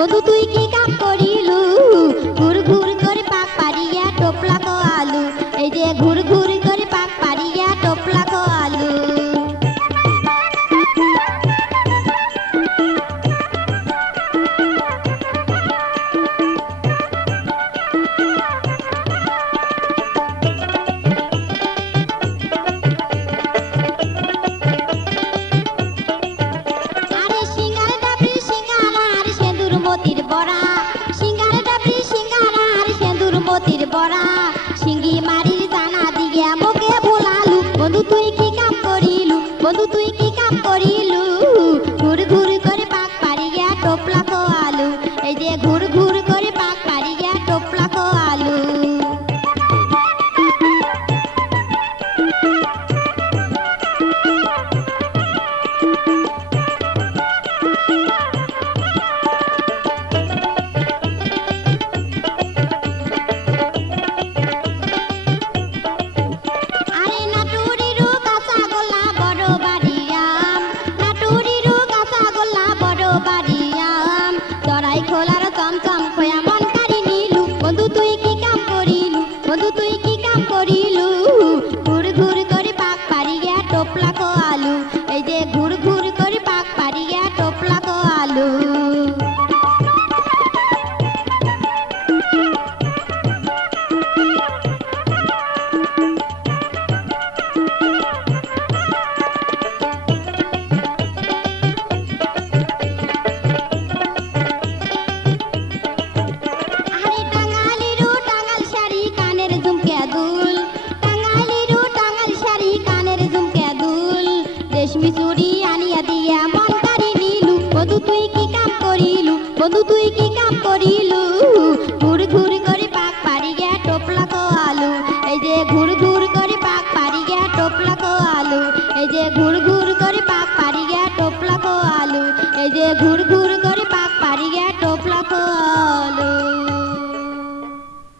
বন্ধু তুই কি কাম করিলু ঘুর ঘুর করে পাক পারিয়া টোপলা কো আলু এই যে ঘুর ঘুর করে পাক পারিয়া টোপলা কো আলু আরে সিঙ্গার ডাবরি সিঙ্গারা আর সেন্দুর মতির বড়া সিঙ্গার ডাবরি সিঙ্গারা আর সেন্দুর মতির বড়া সিঙ্গি মারির জানা দিয়ে মুখে ভোলালু বন্ধু তুই কি কাম করিলু বন্ধু তুই কি কাম করিলু ঘুর ঘুর করে পাক পারিয়া টোপলা কো আলু এই যে ঘুর ঘুর করে পাক পারিয়া টোপলা কো আলু আরে নাটুরিরু কাঁচা গোল্লা বড় বাড়িয়াম নাটুরিরু কাঁচা গোল্লা বড় বাড়িয়াম চড়াই খোলার চমচম খোয়া মন কারি নিলু বন্ধু তুই কি কাম করিলু বন্ধু তুই কি কাম করিলু ঘুর ঘুর করে পাক পারিয়া টোপলা কো আলু এই যে ঘুর ঘুর করে পাক পারিয়া টোপলা কো আলু আরে টাঙ্গালিরু টাঙ্গাল শাড়ি কানের ঝুমকে দুল টাঙ্গালিরু টাঙ্গাল শাড়ি কানের ঝুমকে দুল রেশমি চুড়ি আনিয়া দিয়া মন কারি নিলু বন্ধু তুই কি কাম করিলু বন্ধু তুই কি কাম করিলু ঘুর ঘুর করে পাক পারিয়া টোপলা কো আলু এই যে ঘুর ঘুর করে পাক পারিয়া টোপলা কো আলু এই যে ঘুর